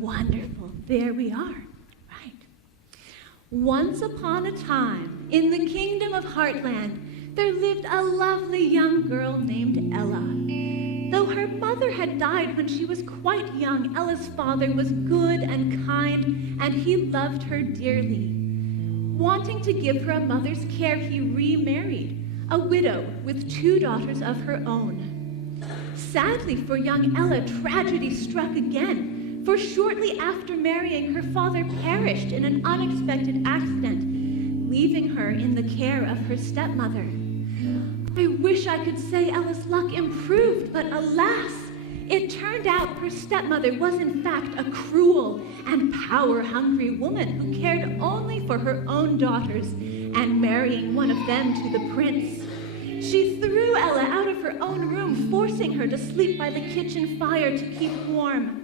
wonderful. There we are. Right. Once upon a time, in the kingdom of Heartland, there lived a lovely young girl named Ella. Though her mother had died when she was quite young, Ella's father was good and kind, and he loved her dearly. Wanting to give her a mother's care, he remarried, a widow with 2 daughters of her own. Sadly for young Ella, tragedy struck again, for shortly after marrying, her father perished in an unexpected accident, leaving her in the care of her stepmother. I wish I could say Ella's luck improved, but alas, it turned out her stepmother was in fact a cruel and power-hungry woman who cared only for her own daughters, and marrying one of them to the prince. She threw Ella out of her own room, forcing her to sleep by the kitchen fire to keep warm.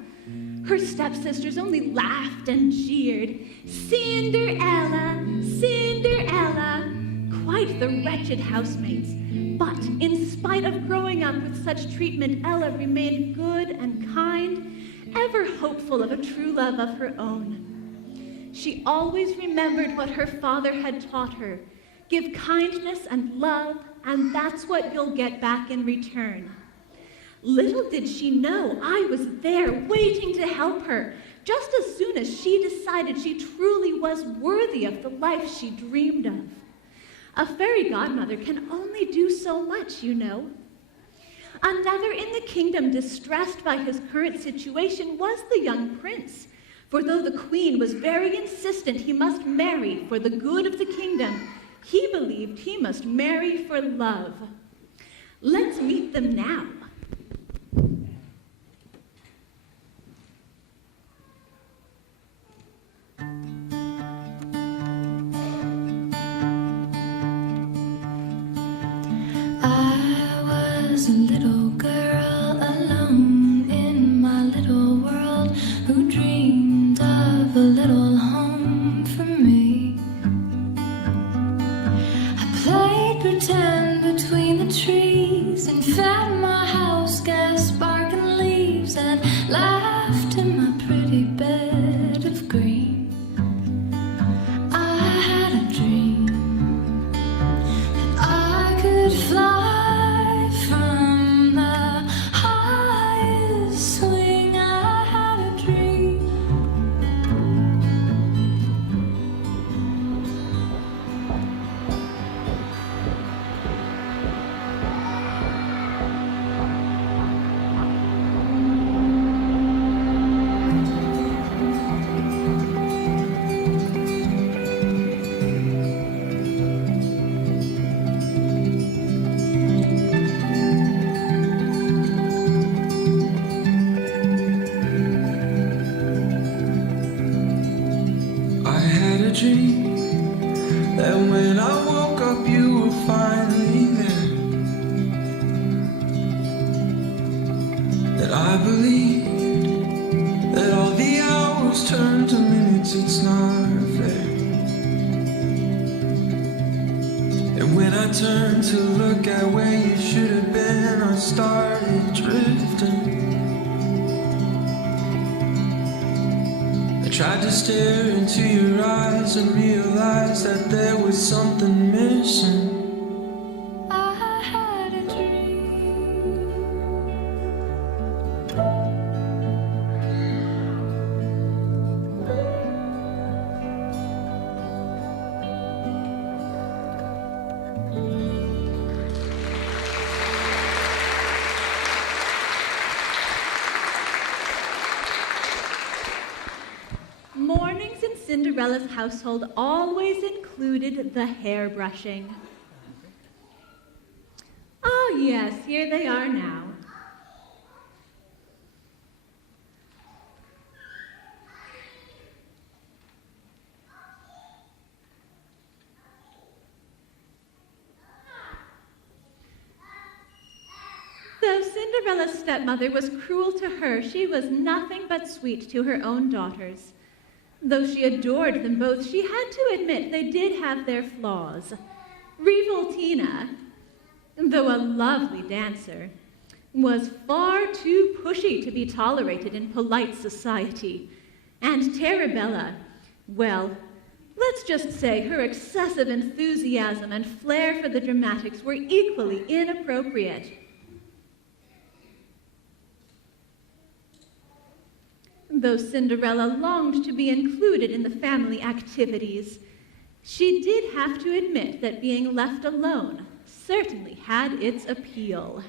Her stepsisters only laughed and jeered. "Cinderella, Cinderella," quite the wretched housemates. But in spite of growing up with such treatment, Ella remained good and kind, ever hopeful of a true love of her own. She always remembered what her father had taught her. Give kindness and love, and that's what you'll get back in return. Little did she know I was there waiting to help her, just as soon as she decided she truly was worthy of the life she dreamed of. A fairy godmother can only do so much, you know. Another in the kingdom distressed by his current situation was the young prince. For though the queen was very insistent he must marry for the good of the kingdom, he believed he must marry for love. Let's meet them now. A little girl alone in my little world who dreamed of a little home for me. I played pretend between the trees and fed my house gas sparking leaves and laughed in my pretty bed of green. I had a dream that I could fly that when I woke up you were finally there, that I believed that all the hours turn to minutes, it's not fair. And when I turned to look at where you should have been, I started drifting. I tried to stare into your eyes and realize that there was something missing. I had a dream. Mornings in Cinderella's household always included the hair brushing. Oh yes, here they are now. Though Cinderella's stepmother was cruel to her, she was nothing but sweet to her own daughters. Though she adored them both, she had to admit they did have their flaws. Revoltina, though a lovely dancer, was far too pushy to be tolerated in polite society. And Tarabella, well, let's just say her excessive enthusiasm and flair for the dramatics were equally inappropriate. Though Cinderella longed to be included in the family activities, she did have to admit that being left alone certainly had its appeal.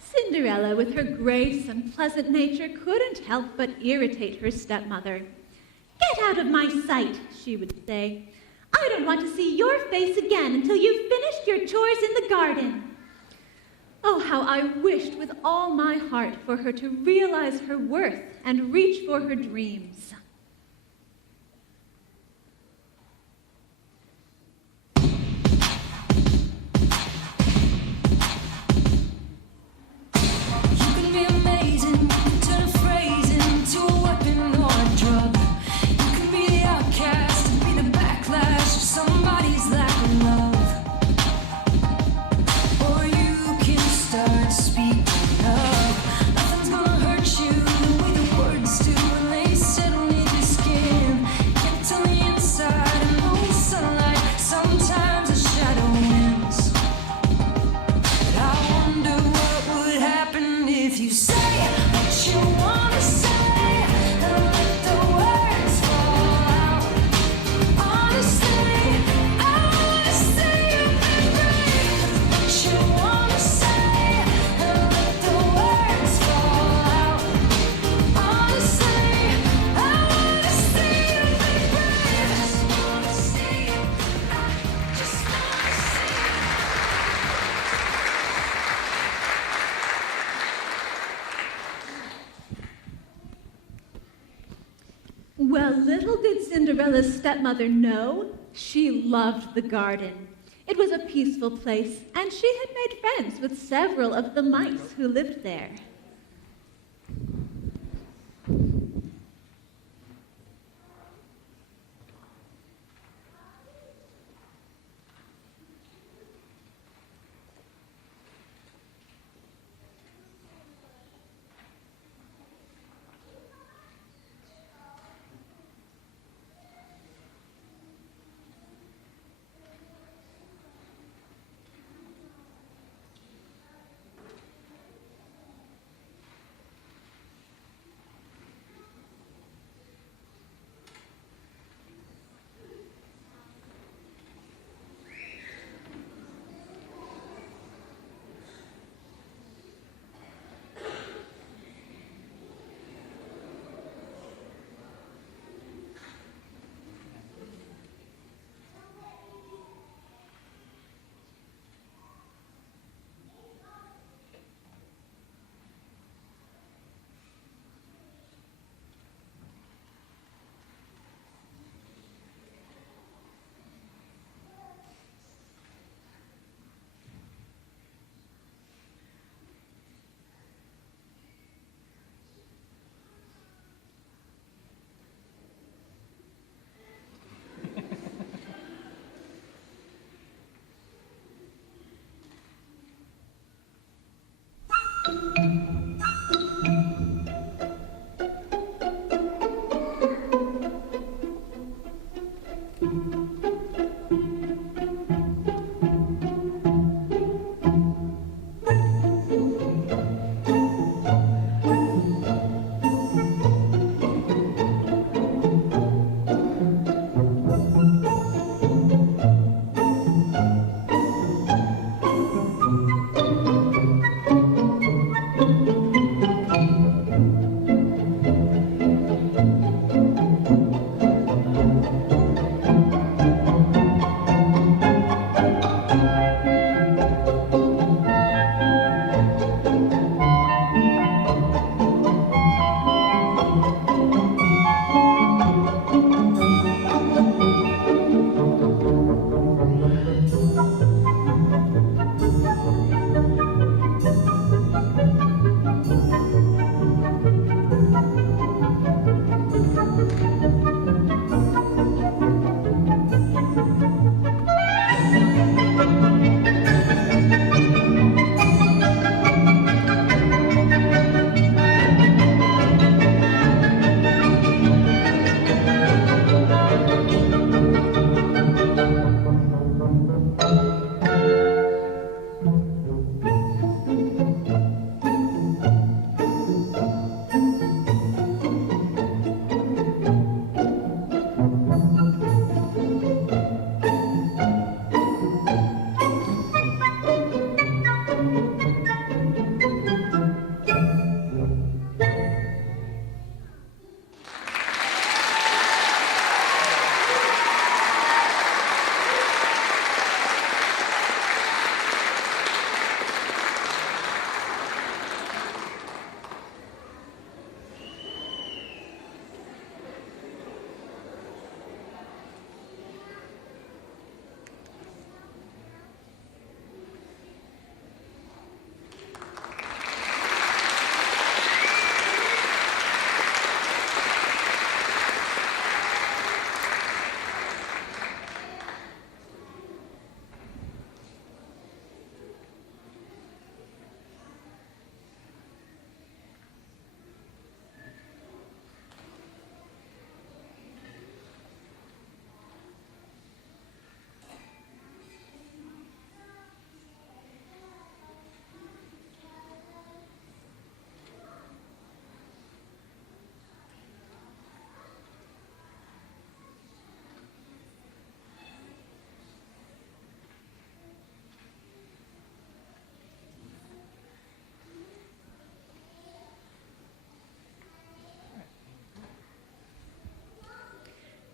Cinderella, with her grace and pleasant nature, couldn't help but irritate her stepmother. "Get out of my sight," she would say. "I don't want to see your face again until you've finished your chores in the garden." Oh, how I wished with all my heart for her to realize her worth and reach for her dreams. Well, little did Cinderella's stepmother know, she loved the garden. It was a peaceful place, and she had made friends with several of the mice who lived there.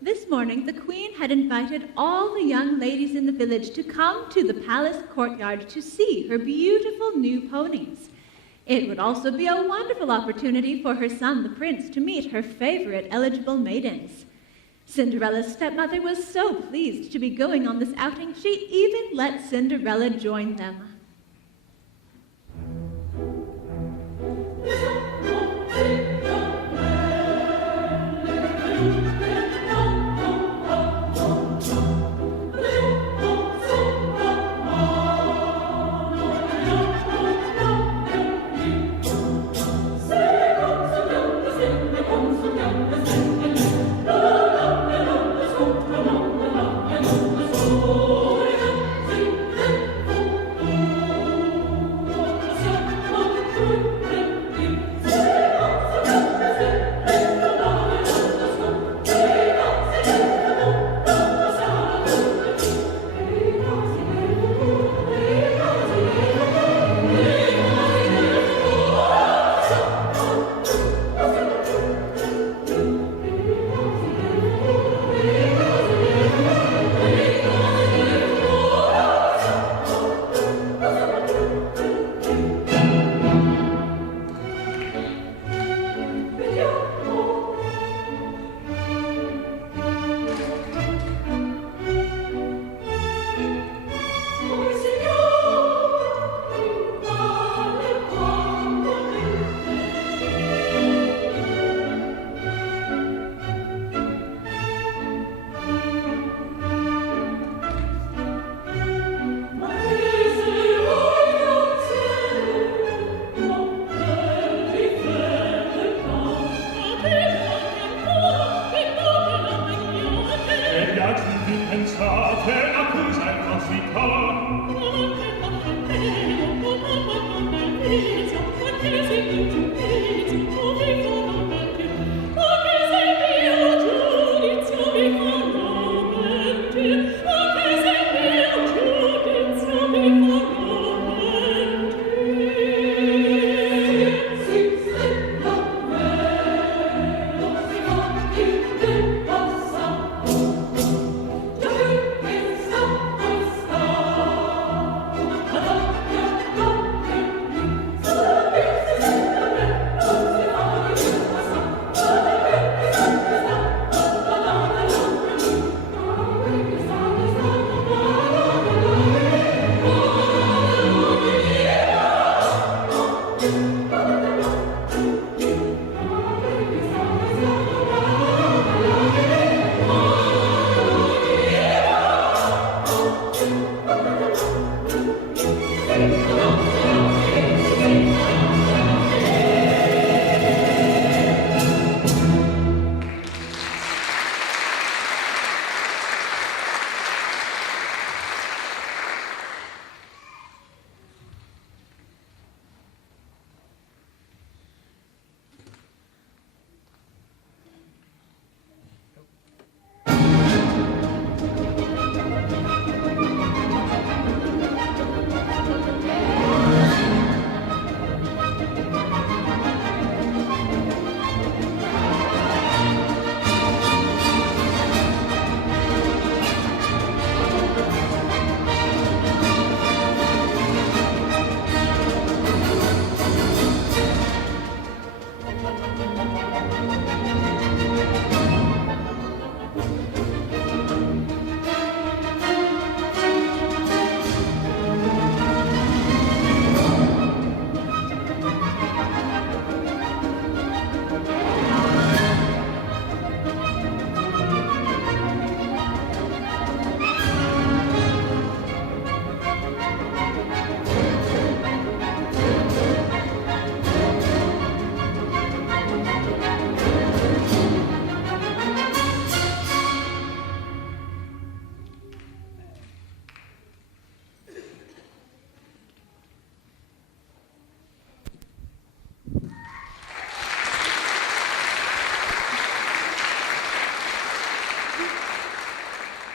This morning, the Queen had invited all the young ladies in the village to come to the palace courtyard to see her beautiful new ponies. It would also be a wonderful opportunity for her son, the prince, to meet her favorite eligible maidens. Cinderella's stepmother was so pleased to be going on this outing, she even let Cinderella join them.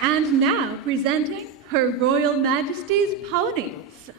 And now, presenting Her Royal Majesty's ponies.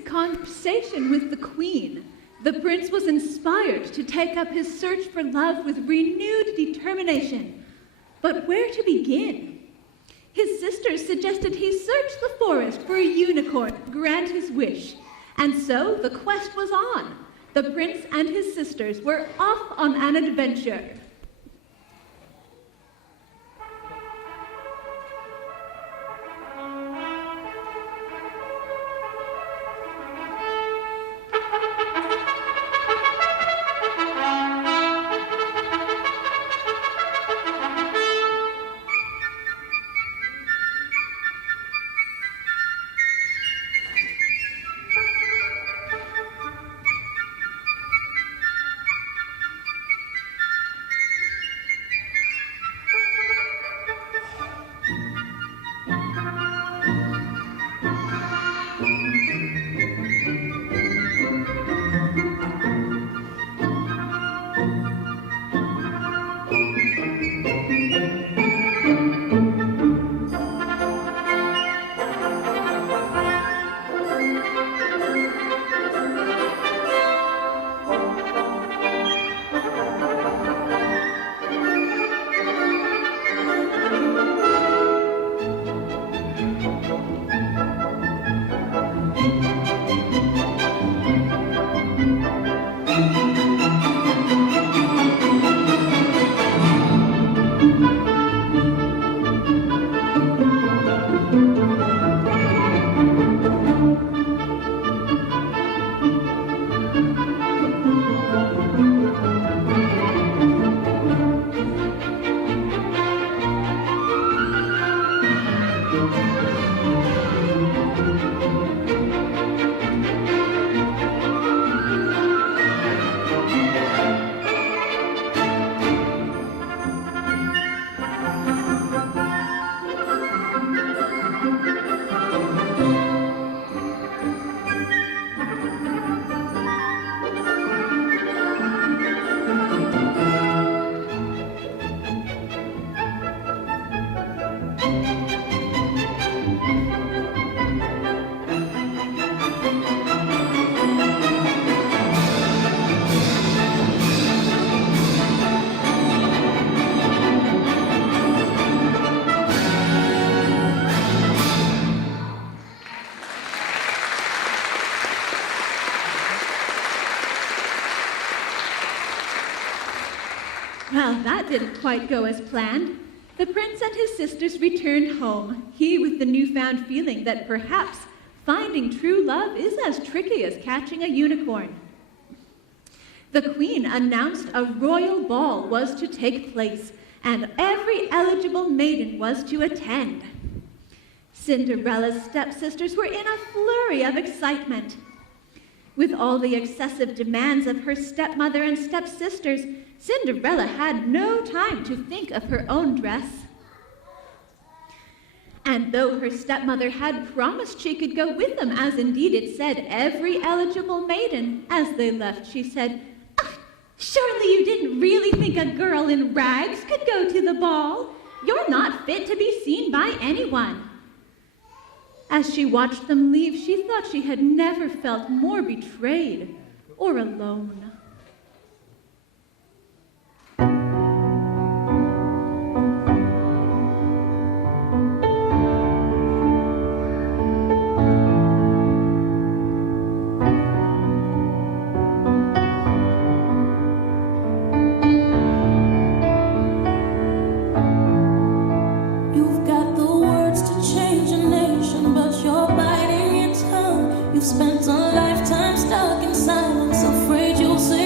his conversation with the queen, the prince was inspired to take up his search for love with renewed determination. But where to begin? His sisters suggested he search the forest for a unicorn to grant his wish. And so the quest was on. The prince and his sisters were off on an adventure. Well, that didn't quite go as planned. The prince and his sisters returned home, he with the newfound feeling that perhaps finding true love is as tricky as catching a unicorn. The queen announced a royal ball was to take place, and every eligible maiden was to attend. Cinderella's stepsisters were in a flurry of excitement. With all the excessive demands of her stepmother and stepsisters, Cinderella had no time to think of her own dress. And though her stepmother had promised she could go with them, as indeed it said every eligible maiden, as they left, she said, "Surely you didn't really think a girl in rags could go to the ball? You're not fit to be seen by anyone." As she watched them leave, she thought she had never felt more betrayed or alone. Spent a lifetime stuck in silence, afraid you'll say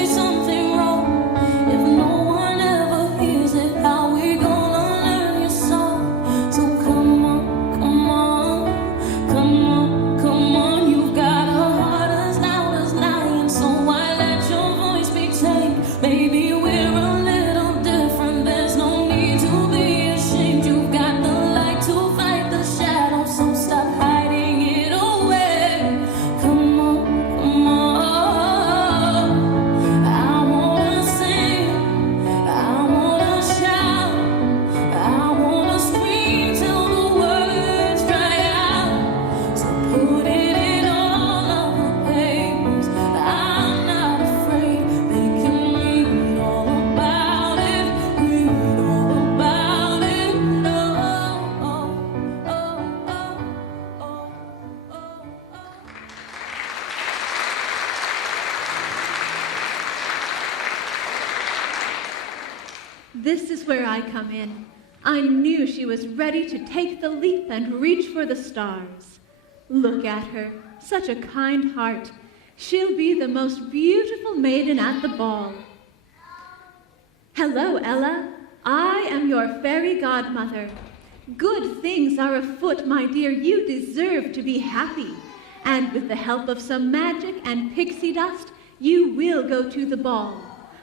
this is where I come in. I knew she was ready to take the leap and reach for the stars. Look at her, such a kind heart. She'll be the most beautiful maiden at the ball. Hello, Ella. I am your fairy godmother. Good things are afoot, my dear. You deserve to be happy. And with the help of some magic and pixie dust, you will go to the ball.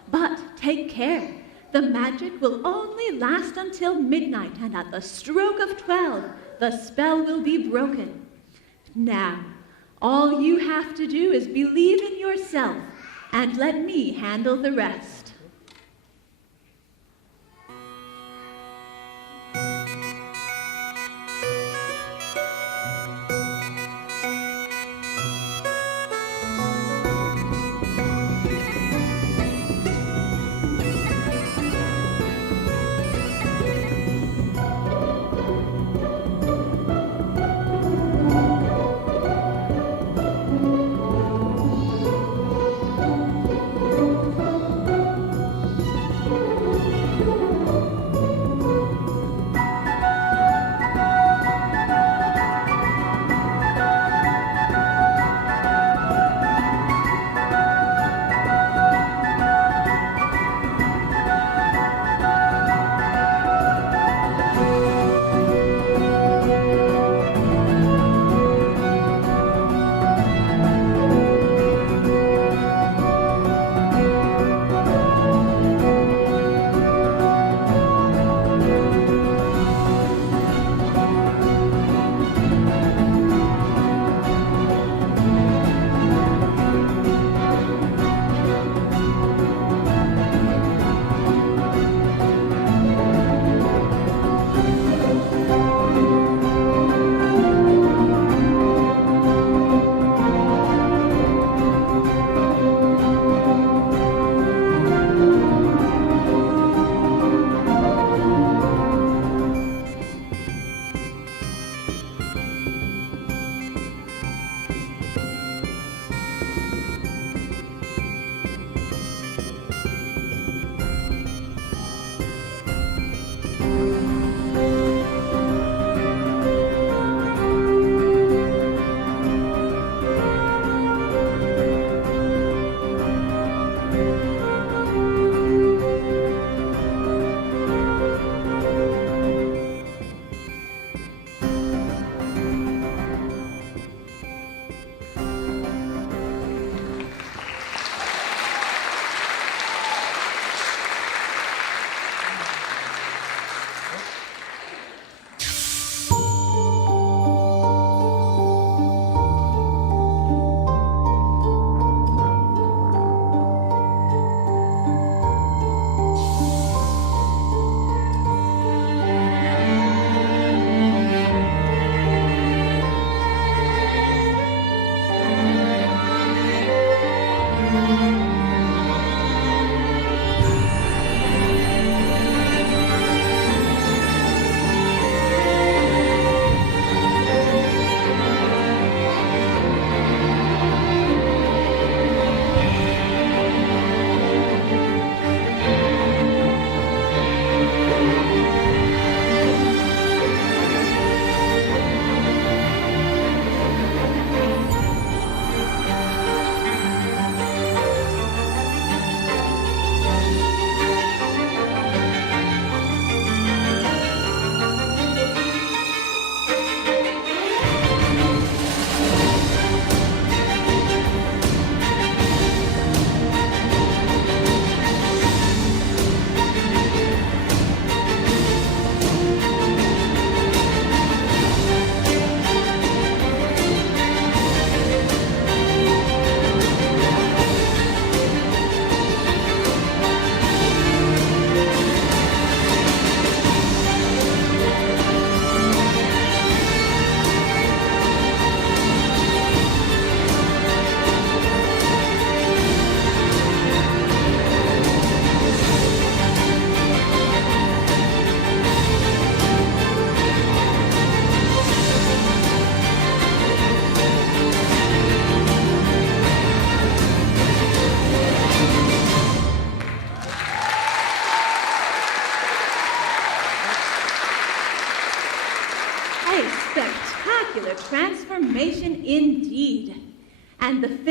But take care. The magic will only last until midnight, and at the stroke of 12, the spell will be broken. Now, all you have to do is believe in yourself and let me handle the rest.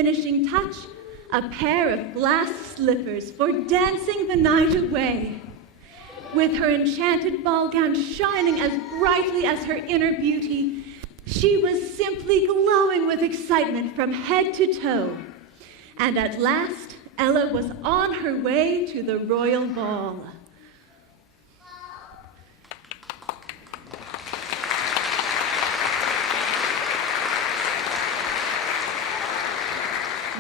finishing touch, a pair of glass slippers for dancing the night away. With her enchanted ball gown shining as brightly as her inner beauty, she was simply glowing with excitement from head to toe. And at last, Ella was on her way to the royal ball.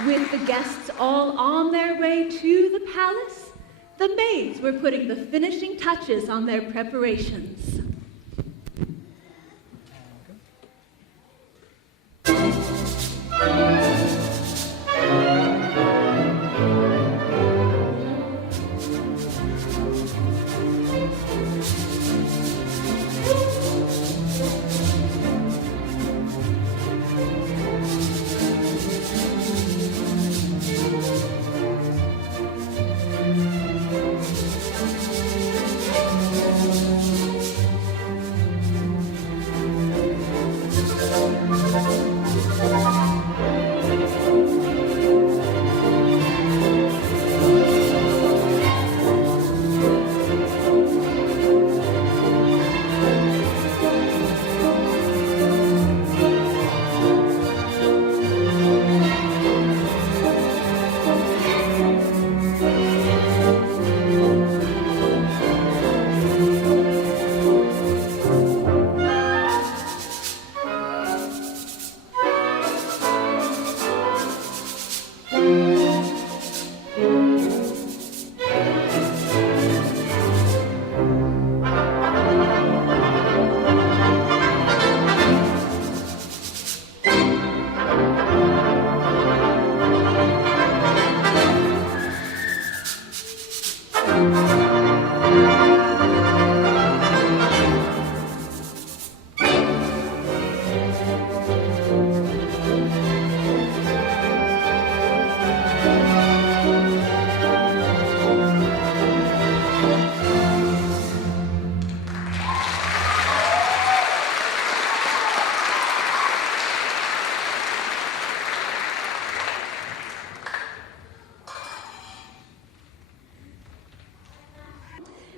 With the guests all on their way to the palace, the maids were putting the finishing touches on their preparations.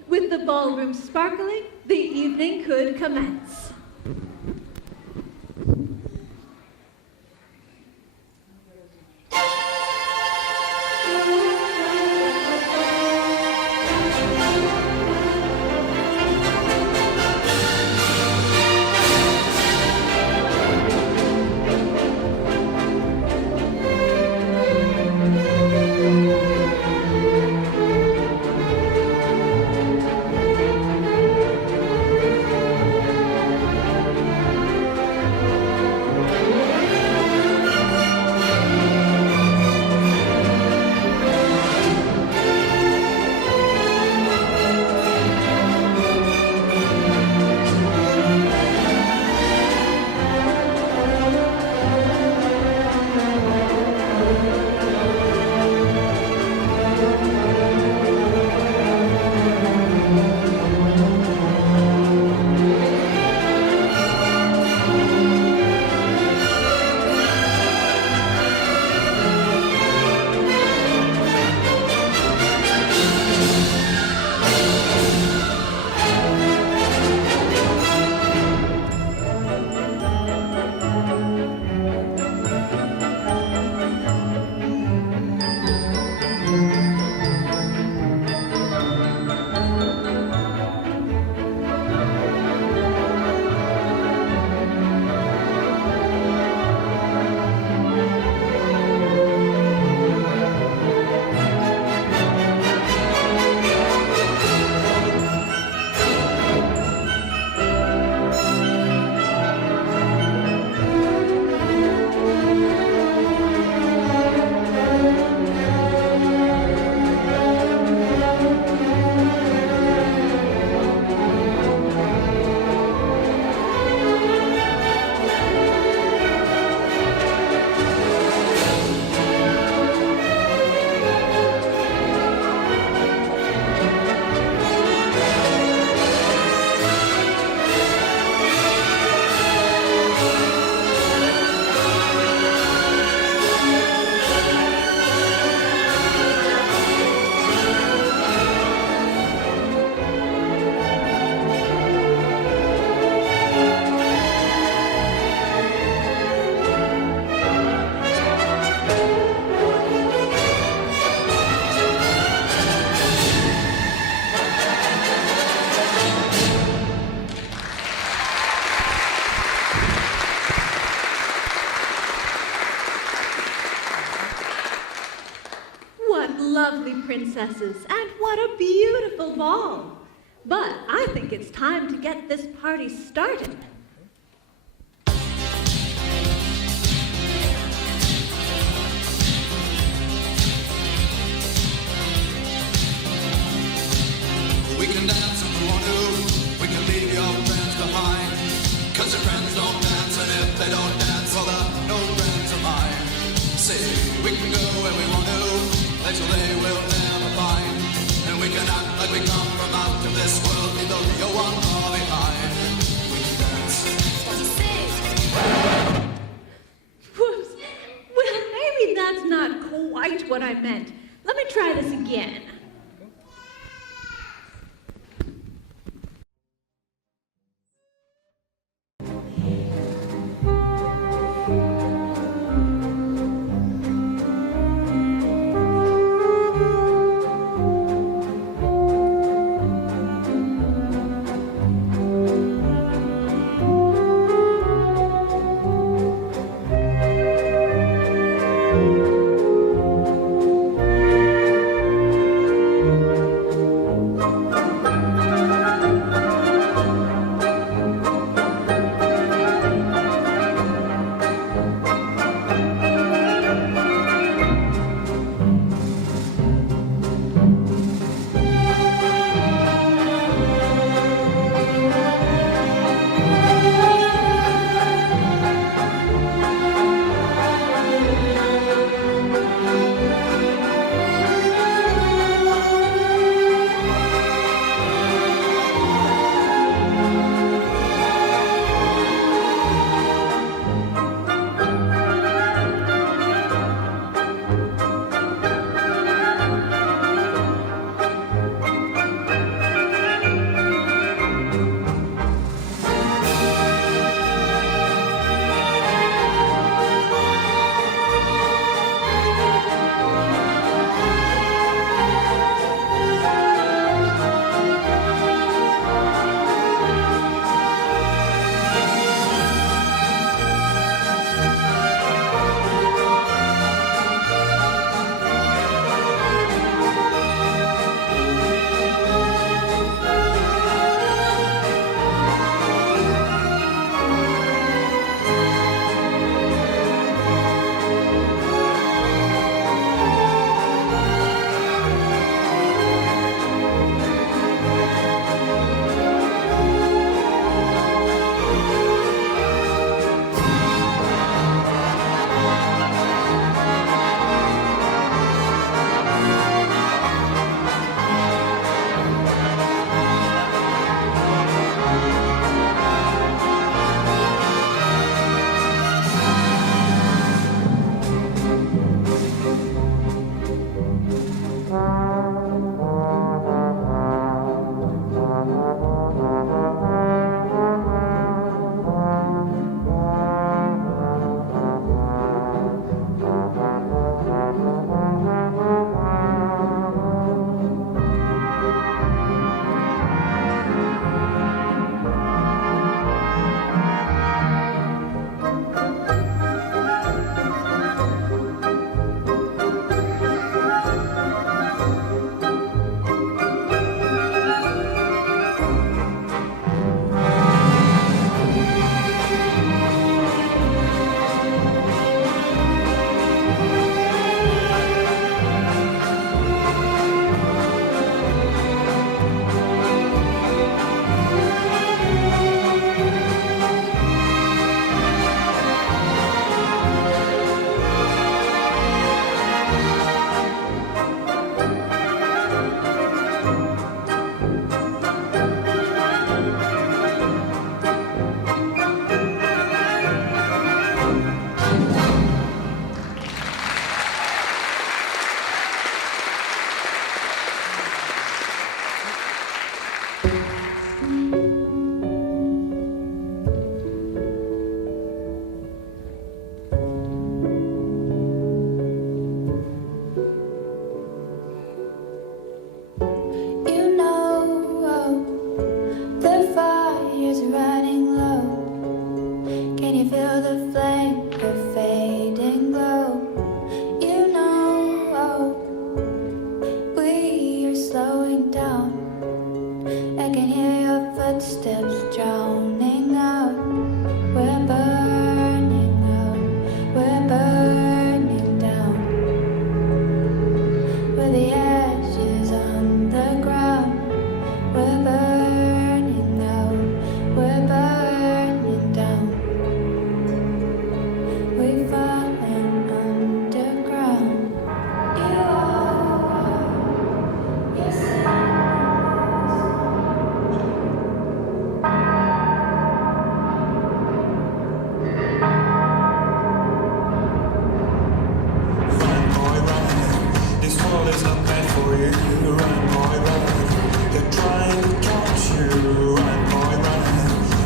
With the ballroom sparkling, the evening could commence. lovely princesses, and what a beautiful ball. But I think it's time to get this party started. We can dance if we want to, we can leave your friends behind. Cause your friends don't dance, and if they don't dance, well, they're no friends of mine. See, we can go where we want to, place where they will never find. And we can act like we come from out of this world, leave the real one far behind. We can dance. Whoops. Well, maybe that's not quite what I meant. Let me try this again. run, boy, run. They're trying to catch you, run, boy, run.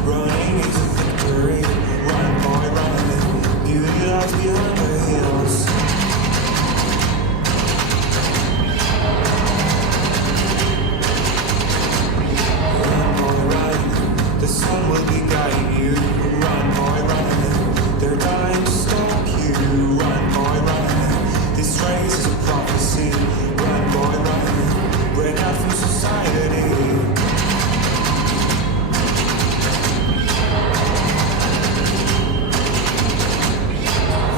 Running is a victory, run, boy, run. Beauty lies behind the hills. Run, boy, run. The sun will be guiding you, run, boy, run. They're dying to stop you, run, boy, run. This race is a prophecy, run, boy, run. Bred out from society.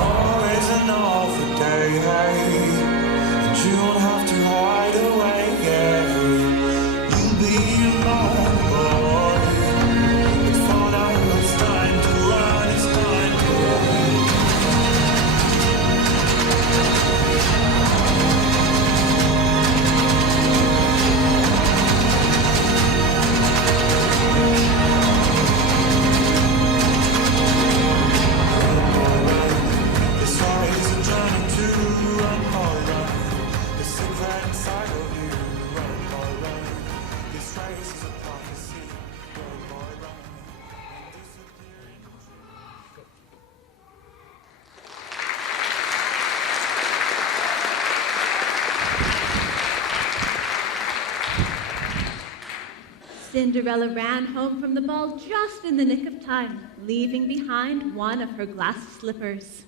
Always an awful day, and you don't have to hide away. You'll be my boy. It's for now, it's time to run, it's time to run. This ride is a journey to run, boy, run. The secret inside of you, run, boy, run. This race is a prophecy, run, boy, run. And disappear in the dream. Cinderella ran home from the ball just in the nick of time, leaving behind one of her glass slippers.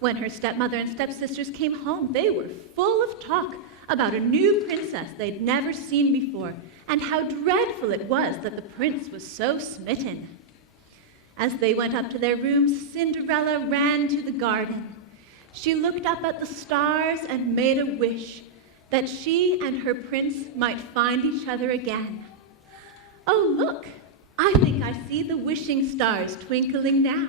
When her stepmother and stepsisters came home, they were full of talk about a new princess they'd never seen before and how dreadful it was that the prince was so smitten. As they went up to their rooms, Cinderella ran to the garden. She looked up at the stars and made a wish that she and her prince might find each other again. Oh, look, I think I see the wishing stars twinkling now.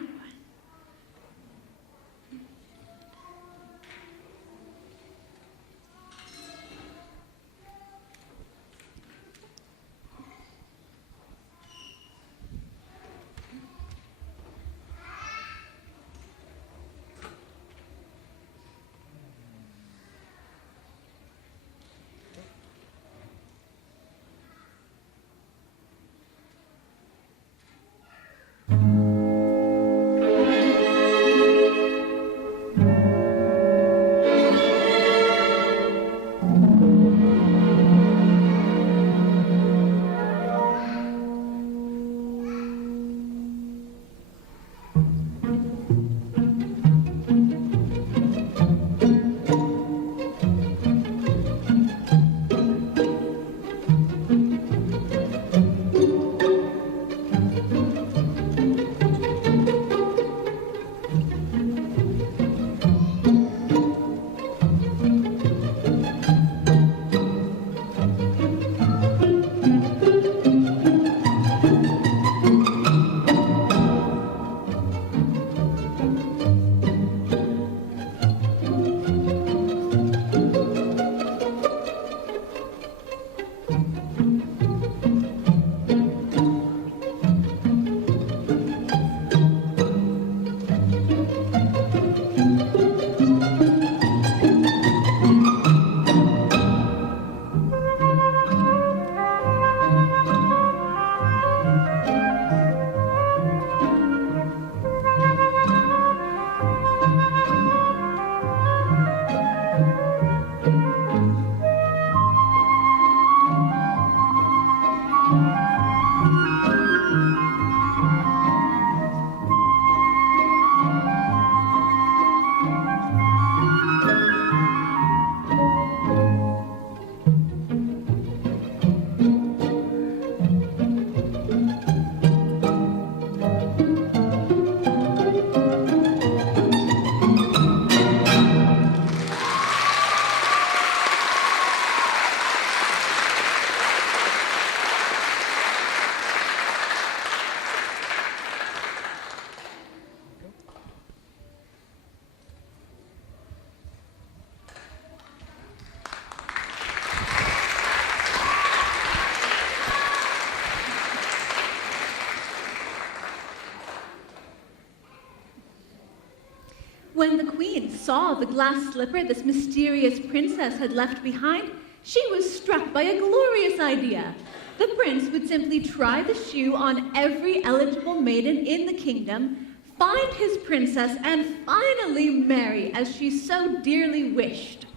saw the glass slipper this mysterious princess had left behind, she was struck by a glorious idea. The prince would simply try the shoe on every eligible maiden in the kingdom, find his princess, and finally marry as she so dearly wished.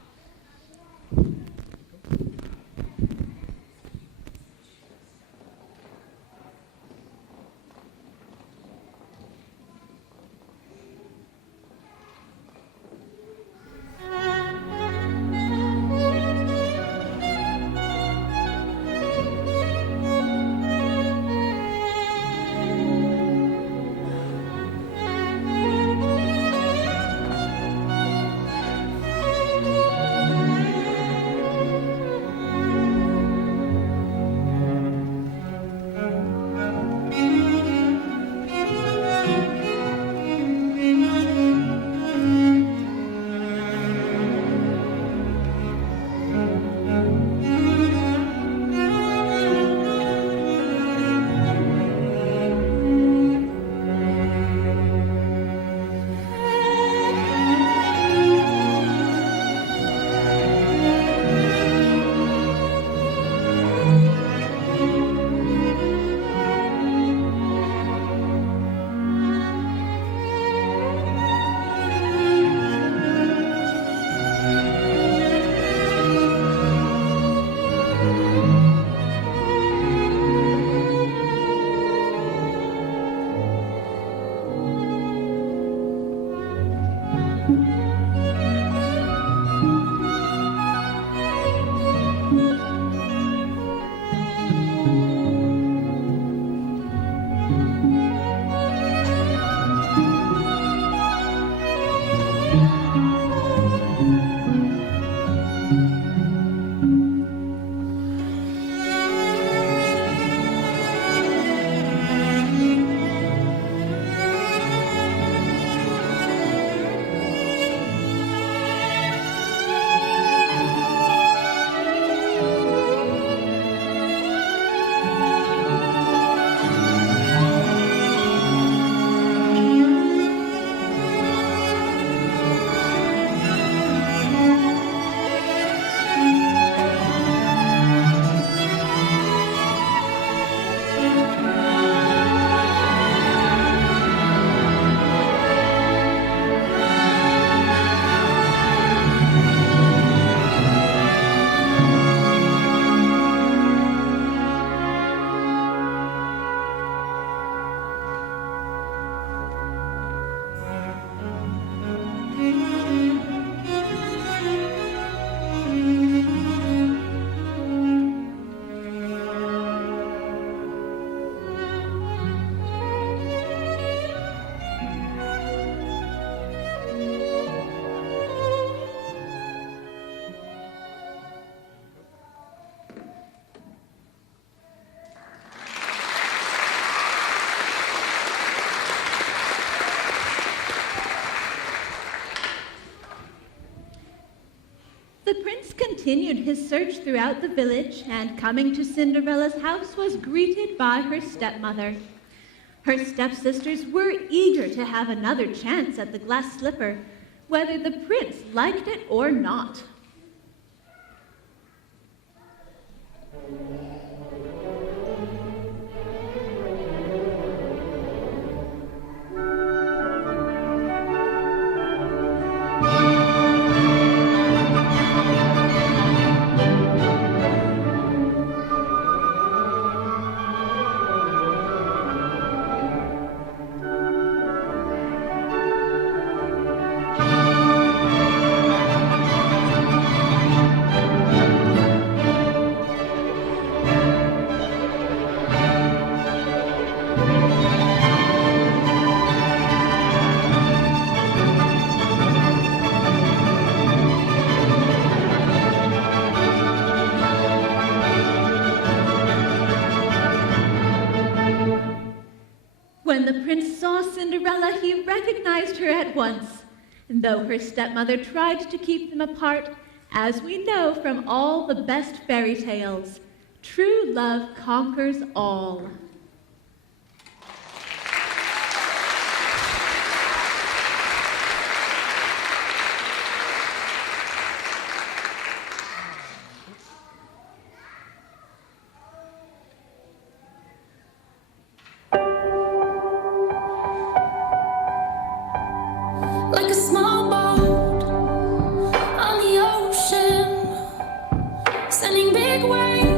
The prince continued his search throughout the village, and coming to Cinderella's house was greeted by her stepmother. Her stepsisters were eager to have another chance at the glass slipper, whether the prince liked it or not. When the prince saw Cinderella, he recognized her at once, and though her stepmother tried to keep them apart, as we know from all the best fairy tales, true love conquers all. sending big waves.